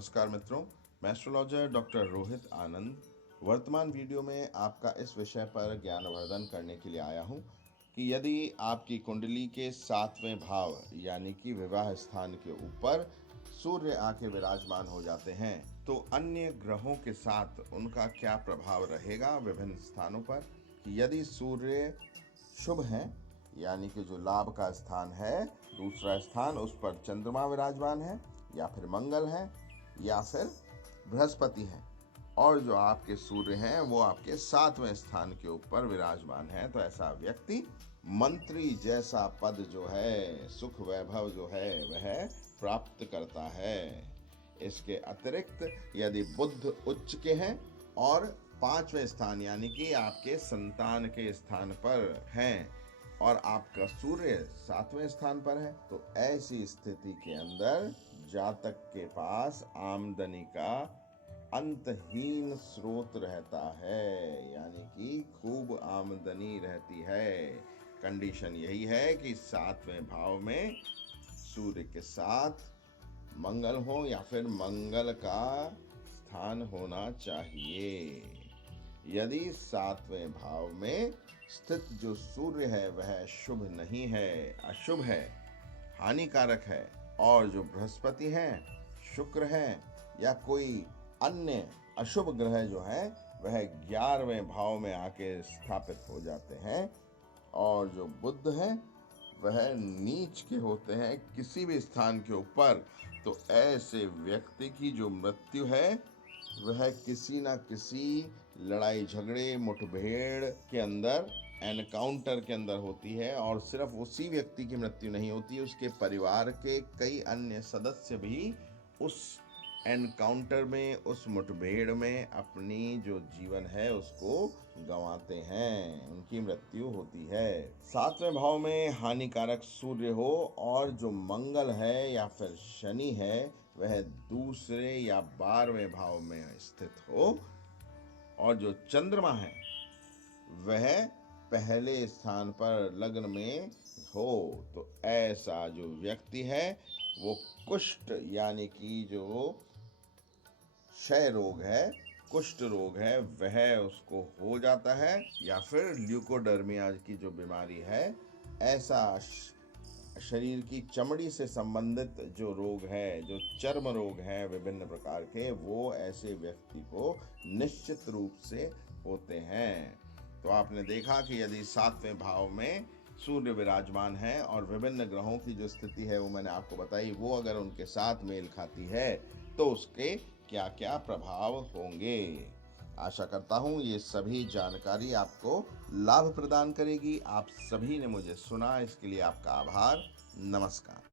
नमस्कार मित्रों, मैं एस्ट्रोलॉजर डॉक्टर रोहित आनंद वर्तमान वीडियो में आपका इस विषय पर ज्ञानवर्धन करने के लिए आया हूं कि यदि आपकी कुंडली के 7वें भाव यानी कि विवाह स्थान के ऊपर सूर्य आके विराजमान हो जाते हैं तो अन्य ग्रहों के साथ उनका क्या प्रभाव रहेगा विभिन्न स्थानों पर। कि यदि सूर्य शुभ है यानी कि जो लाभ का स्थान है, दूसरा स्थान उस पर चंद्रमा विराजमान है या फिर मंगल है या फिर बृहस्पति है, और जो आपके सूर्य हैं वो आपके 7वें स्थान के ऊपर विराजमान है, तो ऐसा व्यक्ति मंत्री जैसा पद जो है, सुख वैभव जो है वह प्राप्त करता है। इसके अतिरिक्त यदि बुध उच्च के हैं और 5वें स्थान यानी कि आपके संतान के स्थान पर हैं और आपका सूर्य 7वें स्थान पर है, तो ऐसी स्थिति के अंदर जातक के पास आमदनी का अंतहीन स्रोत रहता है, यानी कि खूब आमदनी रहती है। कंडीशन यही है कि 7वें भाव में सूर्य के साथ मंगल हो या फिर मंगल का स्थान होना चाहिए। यदि 7वें भाव में स्थित जो सूर्य है वह शुभ नहीं है, अशुभ है, हानिकारक है, और जो बृहस्पति हैं, शुक्र हैं या कोई अन्य अशुभ ग्रह जो है वह 11वें भाव में आके स्थापित हो जाते हैं, और जो बुध है वह नीच के होते हैं किसी भी स्थान के ऊपर, तो ऐसे व्यक्ति की जो मृत्यु है वह किसी ना किसी लड़ाई झगड़े मुठभेड़ के अंदर, एनकाउंटर के अंदर होती है। और सिर्फ उसी व्यक्ति की मृत्यु नहीं होती, उसके परिवार के कई अन्य सदस्य भी उस एनकाउंटर में, उस मुठभेड़ में अपनी जो जीवन है उसको गंवाते हैं, उनकी मृत्यु होती है। 7वें भाव में हानिकारक सूर्य हो और जो मंगल है या फिर शनि है वह दूसरे या 12वें भाव में स्थित हो, और जो चंद्रमा है वह पहले स्थान पर लग्न में हो, तो ऐसा जो व्यक्ति है वो कुष्ठ यानी कि जो क्षय रोग है, कुष्ठ रोग है, वह उसको हो जाता है, या फिर ल्यूकोडर्मिया की जो बीमारी है, ऐसा शरीर की चमड़ी से संबंधित जो रोग है, जो चर्म रोग है विभिन्न प्रकार के, वो ऐसे व्यक्ति को निश्चित रूप से होते हैं। तो आपने देखा कि यदि 7वें भाव में सूर्य विराजमान है और विभिन्न ग्रहों की जो स्थिति है वो मैंने आपको बताई, वो अगर उनके साथ मेल खाती है तो उसके क्या क्या प्रभाव होंगे। आशा करता हूँ ये सभी जानकारी आपको लाभ प्रदान करेगी। आप सभी ने मुझे सुना, इसके लिए आपका आभार। नमस्कार।